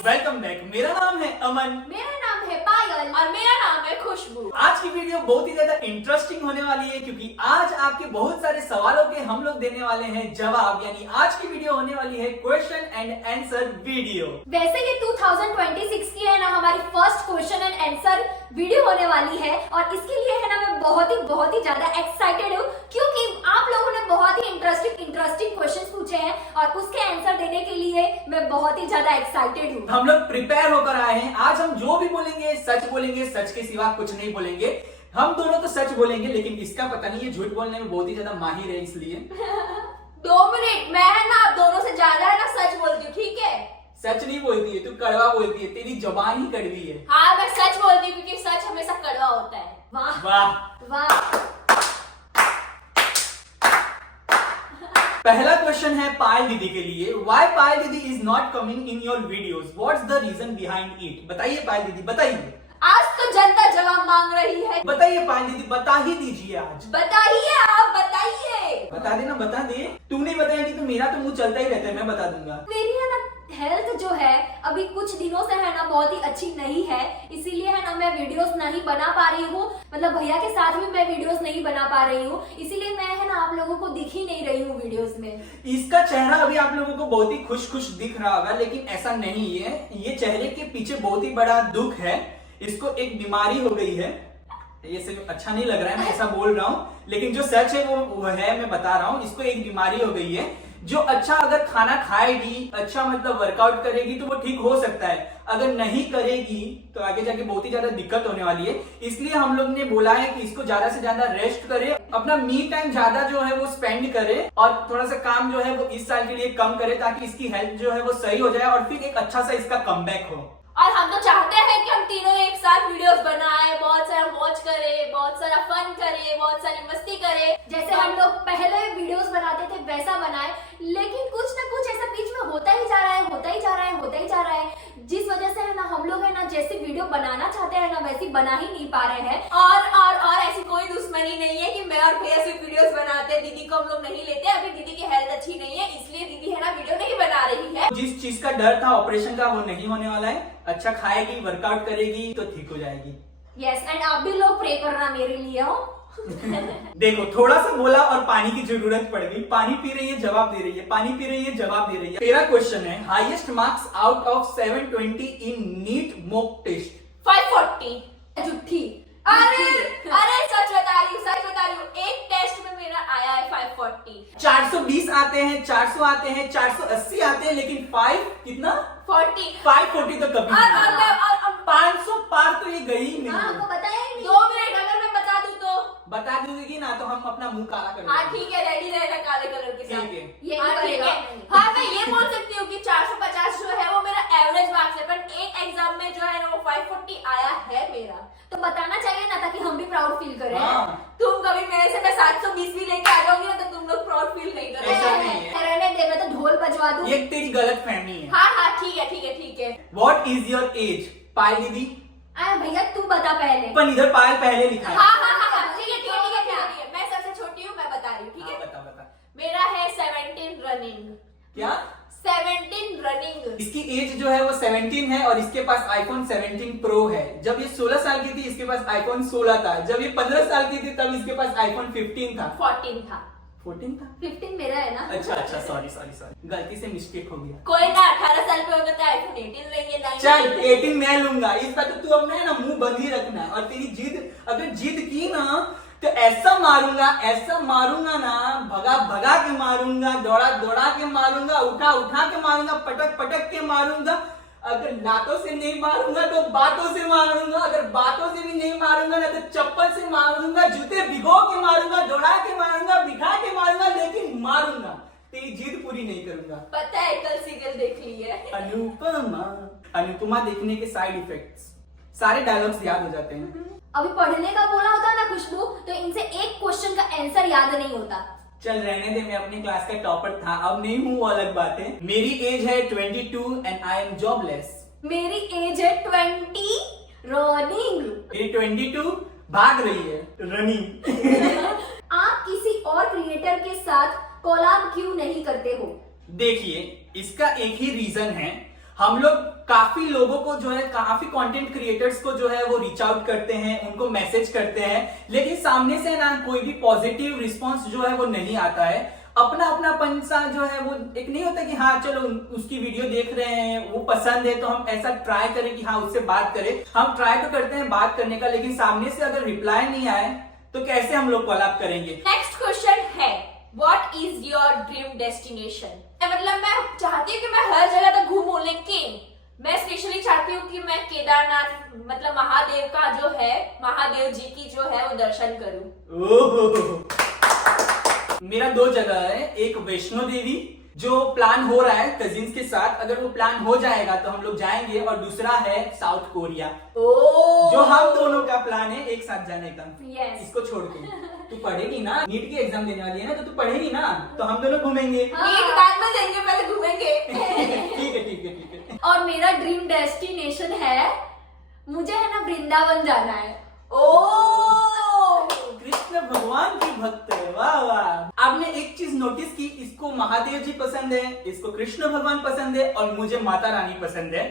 Welcome back. मेरा नाम है अमन, मेरा नाम है पायल और मेरा नाम है खुशबू। आज की वीडियो बहुत ही ज्यादा इंटरेस्टिंग होने वाली है क्योंकि आज आपके बहुत सारे सवालों के हम लोग देने वाले हैं जवाब। यानी आज की वीडियो होने वाली है क्वेश्चन एंड आंसर वीडियो। वैसे ये 2026 की है ना हमारी first question and answer video होने वाली है और इसके लिए है ना मैं बहुत ही ज्यादा एक्साइटेड हूँ क्योंकि आप लोगों ने बहुत ही इंटरेस्टिंग क्वेश्चंस पूछे हैं और उसके आंसर देने के लिए मैं बहुत ही ज्यादा एक्साइटेड हूँ। हम लोग प्रिपेयर होकर आए हैं। आज हम जो भी बोलेंगे सच के सिवा कुछ नहीं बोलेंगे। हम दोनों तो सच बोलेंगे, लेकिन इसका पता नहीं है झूठ बोलने में बहुत ही ज्यादा माहिर है, इसलिए 2 मिनट, मैं है ना आप दोनों से ज्यादा है ना सच बोलती हूँ, ठीक है? सच नहीं बोलती है तू, कड़वा बोलती है, तेरी जबान ही कड़वी है। हाँ मैं सच बोलती हूँ क्योंकि सच हमेशा कड़वा होता है। वाह वाह। वाह। पहला क्वेश्चन है पायल दीदी के लिए। Why पायल दीदी is not coming in your videos? What's the reason behind it? बताइए पायल दीदी, बताइए। आज तो जनता जवाब मांग रही है। बताइए पायल दीदी, बता ही दीजिए आज। बताइए, आप बताइए। बता देना, बता दे। तुम नहीं बताएगी तो मेरा तो मुंह चलता ही रहता है, मैं बता दूंगा। मेरी है ना हेल्थ जो है अभी कुछ दिनों से है ना बहुत ही अच्छी नहीं है, इसीलिए है ना मैं वीडियोस नहीं बना पा रही हूँ। मतलब भैया के साथ भी मैं वीडियोस नहीं बना पा रही हूँ, इसीलिए मैं है ना आप लोगों को दिख ही नहीं रही हूँ वीडियोस में। इसका चेहरा अभी आप लोगों को बहुत ही खुश दिख रहा होगा, लेकिन ऐसा नहीं है। ये चेहरे के पीछे बहुत ही बड़ा दुख है। इसको एक बीमारी हो गई है। ये सिर्फ अच्छा नहीं लग रहा है, मैं ऐसा बोल रहा हूँ, लेकिन जो सच है वो है, मैं बता रहा हूँ। इसको एक बीमारी हो गई है। जो अच्छा अगर खाना खाएगी, अच्छा मतलब वर्कआउट करेगी तो वो ठीक हो सकता है। अगर नहीं करेगी तो आगे जाके बहुत ही ज्यादा दिक्कत होने वाली है। इसलिए हम लोग ने बोला है कि इसको ज्यादा से ज्यादा रेस्ट करे, अपना मी टाइम ज्यादा जो है वो स्पेंड करे और थोड़ा सा काम जो है वो इस साल के लिए कम करे, ताकि इसकी हेल्थ जो है वो सही हो जाए और फिर एक अच्छा सा इसका कमबैक हो। और हम तो चाहते हैं कि हम तीनों एक साथ वीडियोस बनाएं, बहुत सारा मौज करें, बहुत सारा फन करें, बहुत सारी मस्ती करें। जैसे हम लोग पहले वीडियोस बनाते थे वैसा बनाए, लेकिन कुछ ना कुछ ऐसा बीच में होता ही जा रहा है, जिस वजह से है ना हम लोग है ना जैसी वीडियो बनाना चाहते हैं ना वैसी बना ही नहीं पा रहे हैं। और ऐसी कोई दुश्मनी नहीं है कि मैं और भैया सिर्फ वीडियोस बनाते हैं, दीदी को हम लोग नहीं लेते। अभी दीदी की हेल्थ अच्छी नहीं है, इसलिए दीदी है ना वीडियो नहीं बना रही है। जिस चीज का डर था ऑपरेशन का वो नहीं होने वाला है। अच्छा खाएगी, वर्कआउट करेगी तो ठीक हो जाएगी। यस, एंड आप भी लोग प्रे करना मेरे लिए हो। देखो थोड़ा सा बोला और पानी की जरूरत पड़ गई। पानी पी रही है, जवाब दे रही है, पानी पी रही है, जवाब दे रही है। तेरा क्वेश्चन है, highest marks out of 720 in NEET mock test? 540। झूठी। अरे सच बता रही हूँ। एक टेस्ट में मेरा आया है 540। 420 आते हैं, 400 आते हैं, 480 आते हैं, लेकिन 540 तो कभी नहीं। 500 पार तो ये गई ही नहीं। आपको बताया ही नहीं। 2 मिनट, अगर मैं बता दूं तो बता दूंगी ना तो हम अपना मुंह काला कर हाँ ठीक है, रेडी रहेगा काले कलर के साथ। ठीक है। ये हाँ नहीं ठीक करेगा। है। हाँ मैं ये बोल सकती हूँ कि 450 जो है वो मेरा एवरेज मार्क्स है, पर एक एग्जाम में जो है ना वो 540 आया है मेरा। तो बताना चाहिए ना ताकि हम भी प्राउड फील करें। हाँ। तुम कभी मेरे से मैं 720 भी लेके आ जाऊंगी ना तो तुम लोग प्राउड फील नहीं ऐसा करोगे। नहीं है। रहने दे, मैं तो ढोल बजवा दूं। ये तेरी गलत फहमी है। हाँ ठीक है। What is your age? Payal दीदी, भैया तू बता पहले। पर इधर पायल पहले लिखा है। हाँ ठीक है। मैं सबसे छोटी हूँ, मैं बता रही हूँ, ठीक है? बता। मेरा है 17 रनिंग। क्या? 17 रनिंग। इसकी एज जो है वो 17 है और इसके पास आईफोन 17 प्रो है। जब ये 16 साल की थी इसके पास आईफोन 16 था। जब ये 15 साल की थी तब इसके पास आईफोन 15 था। 14 था। 14 था? 15 मेरा है ना। अच्छा सॉरी गलती से मिस्टेक हो गया। कोई ना 18 साल पे होगा तो आईफोन 18 लेंगे। चल 18 मैं लूंगा। इस बार तो तू अपना है ना मुंह बंद ही रखना। और तेरी जिद, अगर जिद की ना तो ऐसा मारूंगा ना, भगा के मारूंगा, दौड़ा के मारूंगा, उठा के मारूंगा, पटक के मारूंगा। अगर लातों से नहीं मारूंगा तो बातों से मारूंगा। अगर बातों से भी नहीं मारूंगा ना तो चप्पल से मारूंगा, जूते भिगो के मारूंगा, दौड़ा के मारूंगा, बिठा के मारूंगा, लेकिन मारूंगा। तेरी जिद पूरी नहीं करूंगा। पता है कल सीरियल देख ली है। अनुपमा देखने के साइड इफेक्ट्स, सारे डायलॉग्स याद हो जाते हैं। अभी पढ़ने का बोला होता ना खुशबू तो इनसे एक क्वेश्चन का आंसर याद नहीं होता। चल रहने दे, मैं अपनी क्लास का टॉपर था, अब नहीं हूँ, वो अलग बात है। मेरी एज है 22 एंड आई एम जॉबलेस। मेरी एज है 20 रनिंग। मेरी 22 भाग रही है, रनिंग। आप किसी और क्रिएटर के साथ कोलैब क्यों नहीं करते हो? देखिए इसका एक ही रीजन है, हम लोग काफी लोगों को जो है, काफी कंटेंट क्रिएटर्स को जो है वो रीच आउट करते हैं, उनको मैसेज करते हैं, लेकिन सामने से ना कोई भी पॉजिटिव रिस्पॉन्स जो है वो नहीं आता है। अपना अपना पंसा जो है वो एक नहीं होता कि हाँ चलो उसकी वीडियो देख रहे हैं, वो पसंद है तो हम ऐसा ट्राई करें कि हाँ उससे बात करें। हम ट्राई तो करते हैं बात करने का, लेकिन सामने से अगर रिप्लाई नहीं आए तो कैसे हम लोग कोलैब करेंगे। नेक्स्ट क्वेश्चन है, what is your dream destination? मतलब मैं चाहती हूँ कि मैं हर जगह तक घूमूं, लेकिन मैं स्पेशली चाहती हूँ कि मैं केदारनाथ मतलब महादेव का जो है, महादेव जी की जो है वो दर्शन करूं। ओहो, मेरा 2 जगह है, एक वैष्णो देवी जो प्लान हो रहा है कजिन्स के साथ, अगर वो प्लान हो जाएगा तो हम लोग जाएंगे, और दूसरा है साउथ कोरिया जो हम दोनों का प्लान है एक साथ जाने का। Yes. इसको छोड़ के तू पढ़ेगी ना, नीट की एग्जाम देने वाली है ना, तो तू पढ़ेगी ना, तो हम दोनों घूमेंगे। एक बाद में देंगे, पहले घूमेंगे। ठीक है ठीक है ठीक है। और मेरा ड्रीम डेस्टिनेशन है, मुझे है ना वृंदावन जाना है। कृष्ण भगवान की भक्त है, वाह वाह। आपने एक चीज नोटिस की, इसको महादेव जी पसंद है, इसको कृष्ण भगवान पसंद है, और मुझे माता रानी पसंद है।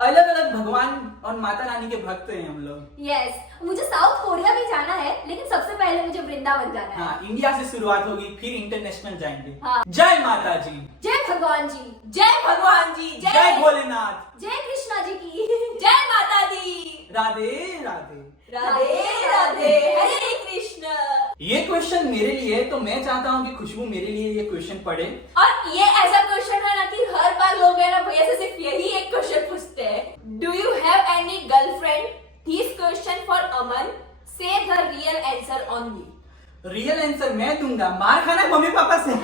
अलग अलग भगवान और माता रानी के भक्त हैं हम लोग। यस, मुझे साउथ कोरिया भी जाना है, लेकिन सबसे पहले मुझे वृंदावन जाना है। हाँ, इंडिया से शुरुआत होगी, फिर इंटरनेशनल जाएंगे। हाँ। जय माता जी, जय भगवान जी, जय भगवान जी, जय भोलेनाथ, जय कृष्णा जी की, जय माता दी, राधे राधे राधे राधे, हरे कृष्ण। ये क्वेश्चन मेरे लिए है, तो मैं चाहता हूँ कि खुशबू मेरे लिए ये क्वेश्चन पढ़े। और ये ऐसा क्वेश्चन है ना कि हर बार लोग है ना भैया से सिर्फ यही एक क्वेश्चन पूछते हैं, do you have any girlfriend? This question for Aman, say the real answer only. Real answer मैं दूंगा, मार खाना मम्मी पापा से।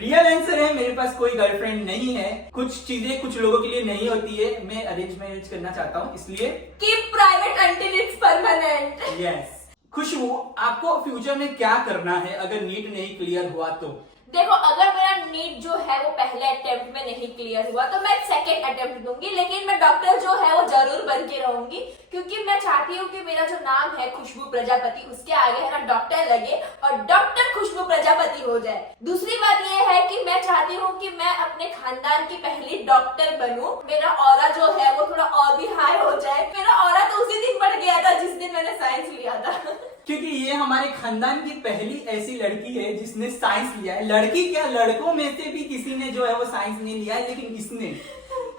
रियल आंसर है, मेरे पास कोई गर्लफ्रेंड नहीं है। कुछ चीजें कुछ लोगों के लिए नहीं होती है, मैं अरेंज मैरिज करना चाहता हूँ, इसलिए keep private until it's permanent. Yes. Khushboo, आपको फ्यूचर में क्या करना है अगर नीट नहीं क्लियर हुआ तो? देखो, अगर मेरा नीट जो है वो पहले अटेम्प्ट में नहीं क्लियर हुआ तो मैं सेकंड अटेम्प्ट दूंगी, लेकिन मैं डॉक्टर जो है वो जरूर बन के रहूंगी, क्योंकि मैं चाहती हूँ कि मेरा जो नाम है खुशबू प्रजापति, उसके आगे है ना डॉक्टर लगे और डॉक्टर खुशबू प्रजापति हो जाए। दूसरी बात ये है कि मैं चाहती हूँ कि मैं अपने खानदान की पहली डॉक्टर बनूं, मेरा ऑरा जो है वो थोड़ा और भी हाई हो जाए। मेरा ऑरा तो उसी दिन बढ़ गया था जिस दिन मैंने साइंस लिया था। क्योंकि ये हमारे खानदान की पहली ऐसी लड़की है जिसने साइंस लिया है। लड़की क्या, लड़कों में से भी किसी ने जो है वो साइंस नहीं लिया है, लेकिन इसने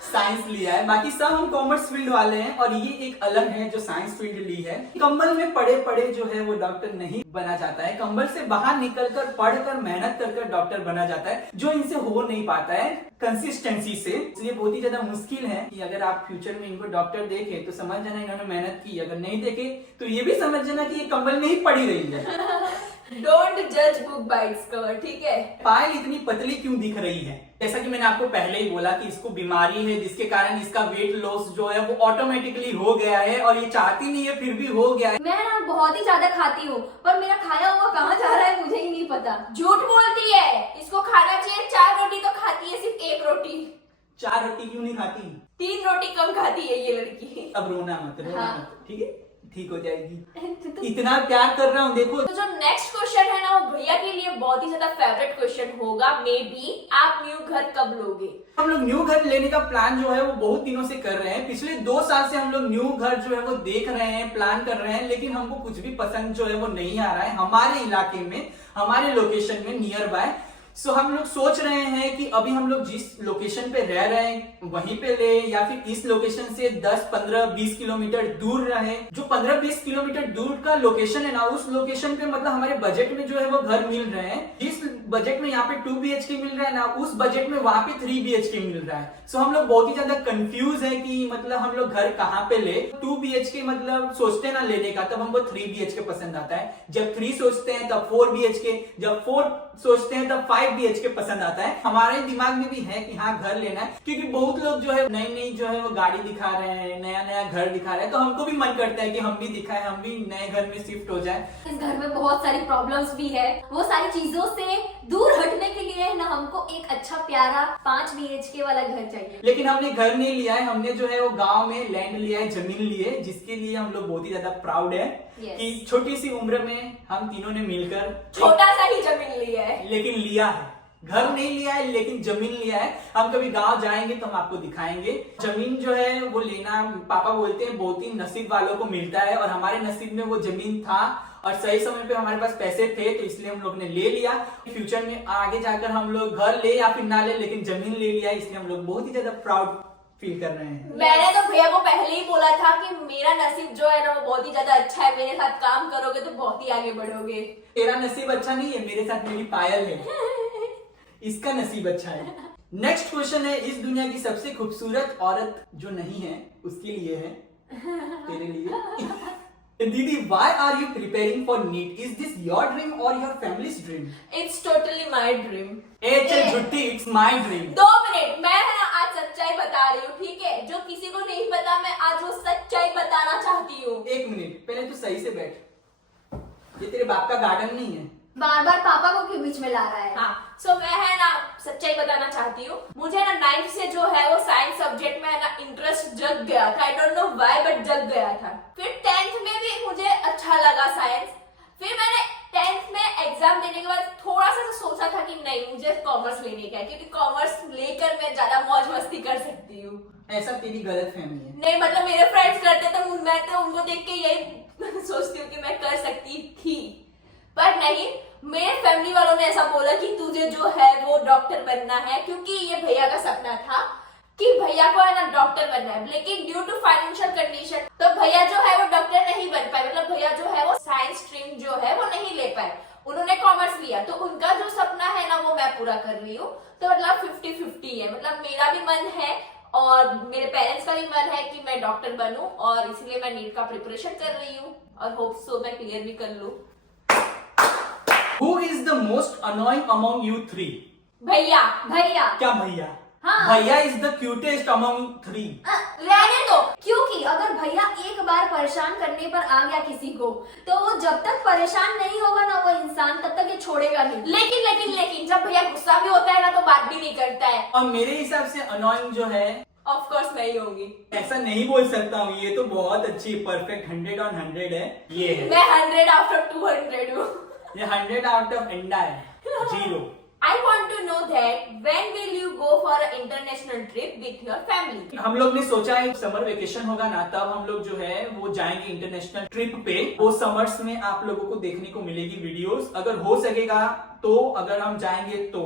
साइंस लिया है। बाकी सब हम कॉमर्स फील्ड वाले हैं, और ये एक अलग है जो साइंस फील्ड ली है। कंबल में पड़े पड़े जो है वो डॉक्टर नहीं बना जाता है, कंबल से बाहर निकलकर पढ़कर मेहनत कर डॉक्टर बना जाता है, जो इनसे हो नहीं पाता है कंसिस्टेंसी से। इसलिए बहुत ही ज्यादा मुश्किल है कि अगर आप फ्यूचर में इनको डॉक्टर देखे तो समझ जाना इन्होंने मेहनत की, अगर नहीं देखे तो ये भी समझ जाना कि ये कंबल में ही पड़ी रही है। डोंट जज बुक बाय इट्स कवर, ठीक है। पायल इतनी पतली क्यों दिख रही है? जैसा कि मैंने आपको पहले ही बोला कि इसको बीमारी है, जिसके कारण इसका वेट लॉस जो है वो ऑटोमेटिकली हो गया है, और ये चाहती नहीं है फिर भी हो गया है। मैं ना बहुत ही ज्यादा खाती हूँ, पर मेरा खाया हुआ कहाँ जा रहा है मुझे ही नहीं पता। झूठ बोलती है, इसको खाना चाहिए 4 रोटी तो खाती है, सिर्फ 1 रोटी। 4 रोटी क्यों नहीं खाती? 3 रोटी कम खाती है ये लड़की। अब रोना मत, रोना हाँ। मत, ठीक है, ठीक हो जाएगी। इतना प्यार कर रहा हूँ, देखो। तो जो नेक्स्ट क्वेश्चन है ना वो भैया के लिए बहुत ही ज्यादा फेवरेट क्वेश्चन होगा, मे बी आप न्यू घर कब लोगे? हम लोग न्यू घर लेने का प्लान जो है वो बहुत दिनों से कर रहे हैं। पिछले 2 साल से हम लोग न्यू घर जो है वो देख रहे हैं, प्लान कर रहे हैं, लेकिन हमको कुछ भी पसंद जो है वो नहीं आ रहा है हमारे इलाके में, हमारे लोकेशन में नियर बाय। सो हम लोग सोच रहे हैं कि अभी हम लोग जिस लोकेशन पे रह रहे हैं वहीं पे ले, या फिर इस लोकेशन से 10, 15, 20 किलोमीटर दूर रहे। जो 15-20 किलोमीटर दूर का लोकेशन है ना, उस लोकेशन पे मतलब हमारे बजट में जो है वो घर मिल रहे हैं। जिस बजट में यहाँ पे 2 BHK मिल रहा है ना, उस बजट में वहां पे 3 BHK मिल रहा है। सो हम लोग बहुत ही ज्यादा कंफ्यूज है कि मतलब हम लोग घर कहाँ पे ले। 2 BHK मतलब सोचते हैं ना लेने का, तब हमको 3 BHK पसंद आता है। जब 3 सोचते हैं तब 4 BHK, जब 4 सोचते हैं तब 5 BHK पसंद आता है। हमारे दिमाग में भी है कि हाँ घर लेना है, क्योंकि बहुत लोग जो है नई नई जो है वो गाड़ी दिखा रहे हैं, नया नया घर दिखा रहे हैं, तो हमको भी मन करता है कि हम भी दिखाएं, हम भी नए घर में शिफ्ट हो जाए। इस घर में बहुत सारी प्रॉब्लम्स भी है, वो सारी चीजों से दूर हटने के लिए ना हमको एक अच्छा प्यारा 5 BHK वाला घर चाहिए। लेकिन हमने घर नहीं लिया है, हमने जो है वो गांव में लैंड लिया है, जमीन ली है, जिसके लिए हम लोग बहुत ही ज्यादा प्राउड है। Yes. कि छोटी सी उम्र में हम तीनों ने मिलकर छोटा सा ही जमीन लिया है, लेकिन लिया है। घर नहीं लिया है लेकिन जमीन लिया है। हम कभी गांव जाएंगे तो हम आपको दिखाएंगे। जमीन जो है वो लेना पापा बोलते हैं बहुत ही नसीब वालों को मिलता है, और हमारे नसीब में वो जमीन था और सही समय पे हमारे पास पैसे थे, तो इसलिए हम लोग ने ले लिया। फ्यूचर में आगे जाकर हम लोग घर ले या फिर ना ले, लेकिन जमीन ले लिया, इसलिए हम लोग बहुत ही ज्यादा प्राउड फील कर रहे हैं। मैंने तो भैया को पहले ही बोला था कि मेरा नसीब जो है ना वो बहुत ही ज्यादा अच्छा है, मेरे साथ काम करोगे तो बहुत ही आगे बढ़ोगे। तेरा नसीब अच्छा नहीं है, मेरे साथ मेरी पायल है, इसका नसीब अच्छा है। नेक्स्ट क्वेश्चन है, इस दुनिया की सबसे खूबसूरत औरत जो नहीं है उसके लिए है, तेरे लिए। दीदी, why are you preparing for NEET? Is this your dream or your family's dream? It's totally my dream. ए चल झुट्टी, it's my dream. 2 मिनट, मैं है ना आज सच्चाई बता रही हूँ, ठीक है? जो किसी को नहीं पता, मैं आज वो सच्चाई बताना चाहती हूँ। 1 मिनट, पहले तू सही से बैठ। ये तेरे बाप का गार्डन नहीं है। बार बार पापा को क्यों बीच में ला रहा है? हाँ, सो मैं है ना सच्चाई बताना चाहती हूँ। मुझे ना 9th से जो है वो साइंस सब्जेक्ट में है ना इंटरेस्ट जग गया था। I don't know why but जग गया था। फिर 10th में भी मुझे अच्छा लगा साइंस। फिर मैंने 10th में एग्जाम देने के बाद थोड़ा सा सोचा था कि नहीं, मुझे कॉमर्स लेने का है, क्योंकि कॉमर्स लेकर मैं ज्यादा मौज मस्ती कर सकती हूँ। ऐसा तेरी गलत फहमी है। नहीं, मतलब मेरे फ्रेंड्स करते तो मैं तो उनको देख के यही सोचती हूँ कि मैं कर सकती थी, पर नहीं। मेरे फैमिली वालों ने ऐसा बोला कि तुझे जो है वो डॉक्टर बनना है, क्योंकि ये भैया का सपना था कि भैया को है ना डॉक्टर बनना है। लेकिन ड्यू टू फाइनेंशियल कंडीशन तो भैया जो है वो डॉक्टर नहीं बन पाए। मतलब भैया जो है वो साइंस स्ट्रीम जो है वो नहीं ले पाए, उन्होंने कॉमर्स लिया। तो उनका जो सपना है ना वो मैं पूरा कर रही हूँ। तो मतलब 50-50 है। मतलब मेरा भी मन है और मेरे पेरेंट्स का भी मन है कि मैं डॉक्टर बनूं, और इसलिए मैं नीट का प्रिपरेशन कर रही हूँ और होप सो मैं क्लियर भी कर लूं। Who is the most annoying among you 3? भैया। भैया। क्या भैया? हाँ। भैया is the cutest among 3. रहने दो। क्योंकि अगर भैया एक बार परेशान करने पर आ गया किसी को, तो वो जब तक परेशान नहीं होगा ना वो इंसान, तब तक ये छोड़ेगा नहीं। लेकिन जब भैया गुस्सा भी होता है ना तो बात भी नहीं करता है। और मेरे हिसाब से annoying जो है, ऑफ कोर्स मैं ही होंगी। ऐसा नहीं बोल सकता हूँ, ये तो बहुत अच्छी परफेक्ट 100 on 100 है। ये है, मैं 100 out of 200 हूँ। ये 100 out of अंडा है, 0। I want to know that when will you go for an international trip with your family? हम लोग ने सोचा है समर वेकेशन होगा ना, तब हम लोग जो है वो जाएंगे इंटरनेशनल ट्रिप पे। वो समर्स में आप लोगों को देखने को मिलेगी वीडियोस, अगर हो सकेगा तो, अगर हम जाएंगे तो,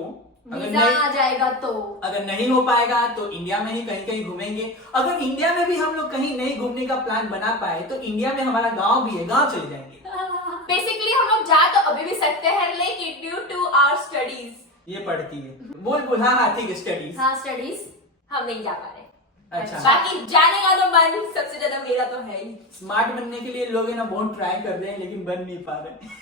अगर वीजा नहीं आ जाएगा तो, अगर नहीं हो पाएगा तो इंडिया में ही कहीं कहीं घूमेंगे। अगर इंडिया में भी हम लोग कहीं नहीं घूमने का प्लान बना पाए तो इंडिया में हमारा गांव भी है, गांव चले जाएंगे। बेसिकली हम लोग जा तो अभी भी सकते हैं, लेकिन ड्यू टू आवर स्टडीज। ये पढ़ती है, बोल हाँ ठीक है, स्टडीज। हाँ स्टडीज, हम नहीं जा पा रहे। अच्छा, बाकी जाने का तो मन सबसे ज्यादा मेरा तो है ही। स्मार्ट बनने के लिए लोग है ना बहुत ट्राई कर रहे हैं लेकिन बन नहीं पा रहे।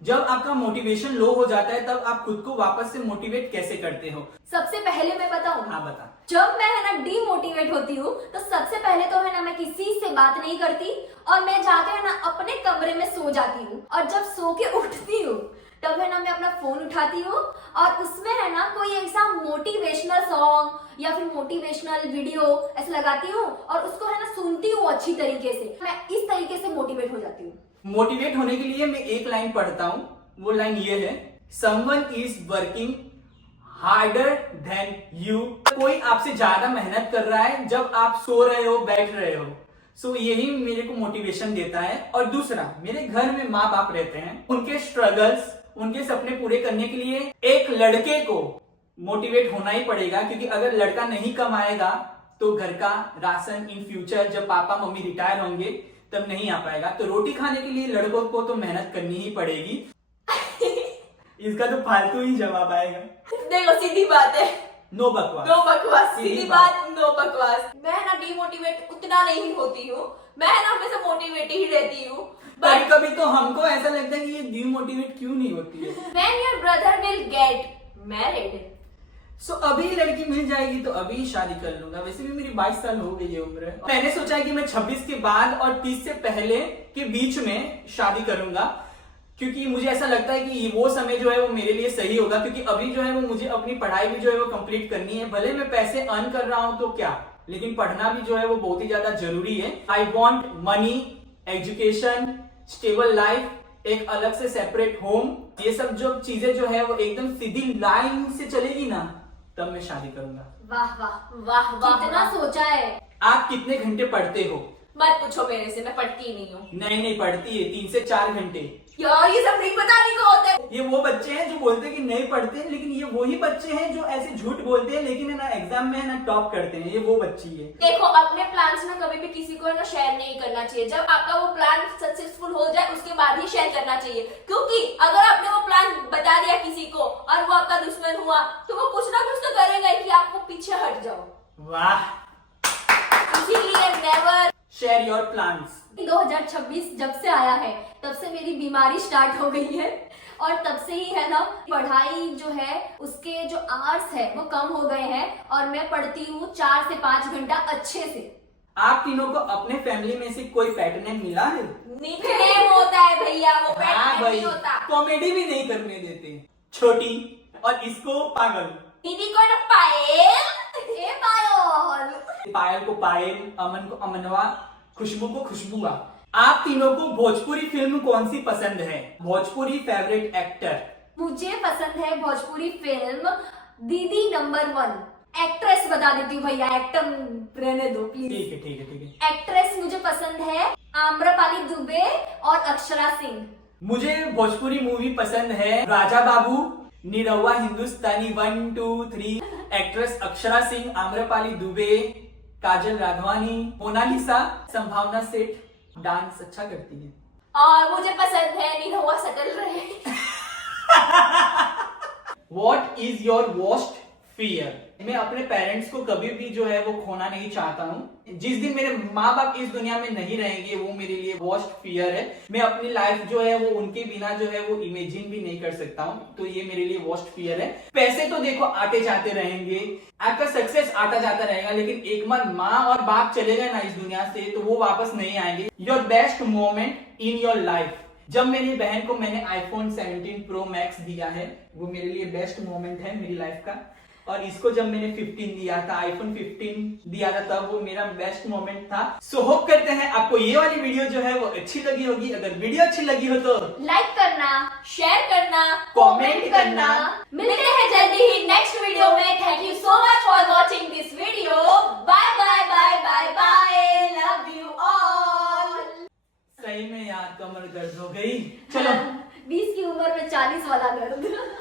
जब आपका मोटिवेशन लो हो जाता है तब आप खुद को वापस से मोटिवेट कैसे करते हो? सबसे पहले मैं बताऊं? हाँ बता। जब मैं है ना डीमोटिवेट होती हूँ तो सबसे पहले तो है ना मैं किसी से बात नहीं करती, और मैं जाके है ना अपने कमरे में सो जाती हूँ। और जब सो के उठती हूँ तब है ना मैं अपना फोन उठाती हूँ और उसमें है ना कोई ऐसा मोटिवेशनल सॉन्ग या फिर मोटिवेशनल वीडियो ऐसे लगाती हूँ और उसको है ना सुनती हूँ अच्छी तरीके से। मैं इस तरीके से मोटिवेट हो जाती हूँ। मोटिवेट होने के लिए मैं एक लाइन पढ़ता हूँ, वो लाइन ये है, someone is working harder than you. कोई आपसे ज्यादा मेहनत कर रहा है जब आप सो रहे हो, बैठ रहे हो। सो यही मेरे को मोटिवेशन देता है। और दूसरा, मेरे घर में माँ बाप रहते हैं, उनके स्ट्रगल्स, उनके सपने पूरे करने के लिए एक लड़के को मोटिवेट होना ही पड़ेगा, क्योंकि अगर लड़का नहीं कमाएगा तो घर का राशन इन फ्यूचर जब पापा मम्मी रिटायर होंगे तब नहीं आ पाएगा। तो रोटी खाने के लिए लड़कों को तो मेहनत करनी ही पड़ेगी। इसका तो फालतू ही जवाब आएगा। देखो सीधी बात है, नो बकवास, नो बकवास, सीधी बात, नो बकवास। मैं ना डिमोटिवेट उतना नहीं होती हूँ, मैं ना हमेशा मोटिवेट ही रहती हूँ। कभी कभी तो हमको ऐसा लगता है कि ये डिमोटिवेट क्यों नहीं होती है। When your brother will get married, सो अभी लड़की मिल जाएगी तो अभी शादी कर लूंगा। वैसे भी मेरी 22 साल हो गई है उम्र। मैंने सोचा है कि मैं 26 के बाद और 30 से पहले के बीच में शादी करूंगा, क्योंकि मुझे ऐसा लगता है कि वो समय जो है वो मेरे लिए सही होगा। क्योंकि अभी जो है वो मुझे अपनी पढ़ाई भी जो है वो कंप्लीट करनी है। भले मैं पैसे अर्न कर रहा हूं तो क्या, लेकिन पढ़ना भी जो है वो बहुत ही ज्यादा जरूरी है। I want money, education, stable life, एक अलग से सेपरेट होम, ये सब जो चीजें जो है वो एकदम सीधी लाइन से चलेगी ना, तब मैं शादी करूंगा। वाह वाह, वाह वाह कितना वाह। सोचा है। आप कितने घंटे पढ़ते हो? मत पूछो मेरे से, मैं पढ़ती ही नहीं हूँ नहीं पढ़ती है, 3 से 4 घंटे। यार। ये सब नहीं बताने को होता है। ये वो बच्चे हैं जो बोलते हैं कि नहीं पढ़ते हैं, लेकिन ये वही बच्चे हैं जो ऐसे झूठ बोलते हैं लेकिन है ना एग्जाम में है ना टॉप करते हैं। ये वो बच्ची है। देखो, अपने प्लान्स ना कभी भी किसी को ना शेयर नहीं करना चाहिए। जब आपका वो प्लान सक्सेसफुल हो जाए उसके बाद ही शेयर करना चाहिए, क्योंकि अगर आपने वो प्लान बता दिया किसी को और वो आपका दुश्मन हुआ तो वो कुछ ना कुछ तो करेगा ही कि आपको पीछे हट जाओ। वाह। इसीलिए नेवर शेयर योर प्लान्स। 2026 जब से आया है तब से मेरी बीमारी स्टार्ट हो गई है, और तब से ही है ना पढ़ाई जो है उसके जो आवर्स है वो कम हो गए हैं, और मैं पढ़ती हूँ 4 से 5 घंटा अच्छे से। आप तीनों को अपने फैमिली में से कोई पैटर्न मिला है? निकनेम होता है भैया, वो हाँ पैटर्न भाई, नहीं होता। कॉमेडी भी नहीं करने देते। छोटी और इसको पागल, दीदी को ना पायल, ए पायल। पायल को पायल, अमन को अमनवा, खुशबू को खुशबुआ। आप तीनों को भोजपुरी फिल्म कौन सी पसंद है? Bhojpuri favourite actor? मुझे पसंद है भोजपुरी फिल्म दीदी नंबर 1। एक्ट्रेस बता देती हूँ भैया, एक्टर रहने दो प्लीज। ठीक है ठीक है ठीक है। एक्ट्रेस मुझे पसंद है आम्रपाली दुबे और अक्षरा सिंह। मुझे भोजपुरी मूवी पसंद है राजा बाबू, निरहुआ हिंदुस्तानी 1, 2, 3। एक्ट्रेस अक्षरा सिंह, आम्रपाली दुबे, काजल राघवानी, मोनालिसा, संभावना सेठ डांस अच्छा करती है। और मुझे पसंद है निरहुआ सटल रहे। What is your worst fear? मैं अपने पेरेंट्स को कभी भी जो है वो खोना नहीं चाहता हूँ। जिस दिन मेरे माँ बाप इस दुनिया में नहीं रहेंगे वो मेरे लिए वर्स्ट फियर है। मैं अपनी लाइफ जो है वो उनके बिना जो है वो इमेजिन भी नहीं कर सकता हूँ, तो ये मेरे लिए वर्स्ट फियर है। पैसे तो देखो आते जाते रहेंगे, आपका सक्सेस आता जाता रहेगा, लेकिन एक बार माँ और बाप चले गए ना इस दुनिया से तो वो वापस नहीं आएंगे। Your best moment in your life? जब मेरी बहन को मैंने iPhone 17 Pro Max दिया है, वो मेरे लिए बेस्ट मोमेंट है मेरी लाइफ का। और इसको जब मैंने 15 दिया था, iPhone 15 दिया था, तब वो मेरा बेस्ट मोमेंट था। सो होप करते हैं आपको ये वाली वीडियो जो है वो अच्छी लगी होगी। अगर वीडियो अच्छी लगी हो तो लाइक करना, शेयर करना, कमेंट करना। मिलते हैं जल्दी ही नेक्स्ट वीडियो में। Thank you so much for watching this video. Bye bye bye bye bye, love you all. सही में यार कमर दर्द हो गई। चलो 20 की उम्र में 40 वाला दर्द।